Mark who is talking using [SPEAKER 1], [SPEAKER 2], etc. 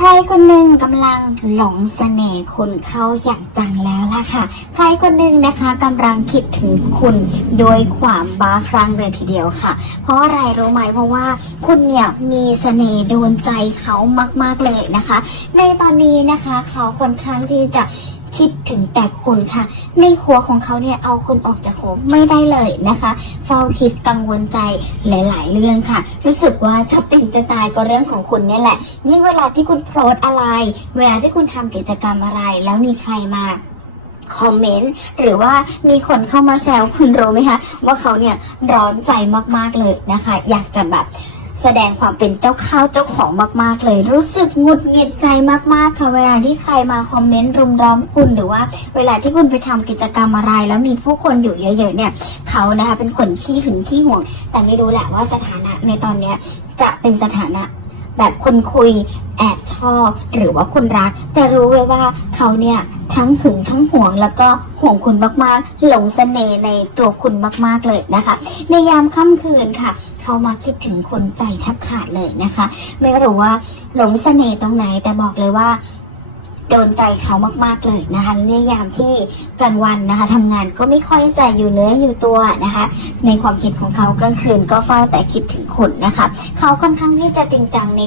[SPEAKER 1] ใครคนหนึ่งกำลังหลงเสน่ห์คุณเขาอย่างจังแล้วล่ะค่ะ ใครคนหนึ่งนะคะกำลังคิดถึงคุณโดยความบ้าคลั่งเลยทีเดียวค่ะ เพราะอะไรรู้ไหมเพราะว่าคุณเนี่ยมีเสน่ห์โดนใจเขามาก ๆเลยนะคะ ในตอนนี้นะคะ เขาค่อนข้างที่จะ คิดถึงแต่คุณค่ะ ในหัวของเขาเนี่ยเอาคุณออกจากหัวไม่ได้เลยนะคะ เฝ้าคิดกังวลใจหลาย ๆ เรื่องค่ะ รู้สึกว่าจะเป็นจะตายก็เรื่องของคุณเนี่ยแหละ ยิ่งเวลาที่คุณโพสอะไร เวลาที่คุณทำกิจกรรมอะไร แล้วมีใครมาคอมเมนต์หรือว่ามีคนเข้ามาแซวคุณรู้ไหมคะ ว่าเขาเนี่ยร้อนใจมากๆเลยนะคะ อยากจะแบบ แสดงความเป็นเจ้าข้าวเจ้าของมาก ๆ เลย รู้สึกงุดหงิดใจมาก ๆ ค่ะ เวลาที่ใครมาคอมเมนต์รุมร้อมคุณหรือว่า เวลาที่คุณไปทำกิจกรรมอะไร แล้วมีผู้คนอยู่เยอะ ๆ เนี่ยเขานะคะเป็นคนขี้หึงขี้ห่วง แต่ไม่รู้แหละว่าสถานะในตอนเนี้ยจะเป็นสถานะแบบคนคุยแอบชอบหรือว่าคนรัก จะรู้ไว้ว่าเขาเนี่ยทั้งหึงทั้งห่วงแล้วก็ห่วงคุณมากๆ หลงเสน่ห์ในตัวคุณมากๆเลยนะคะ ในยามค่ำคืนค่ะ เขามาคิดถึงคนใจแทบขาดเลยนะคะ ไม่รู้ว่าหลงเสน่ห์ตรงไหนแต่บอกเลยว่าโดนใจเขามากๆเลยนะคะในยามที่กลางวันนะคะทำงานก็ไม่ค่อยใจอยู่เนื้ออยู่ตัวนะคะ ในความคิดของเขากลางคืนก็เฝ้าแต่คิดถึงคุณนะคะ เขาค่อนข้างที่จะจริงจังใน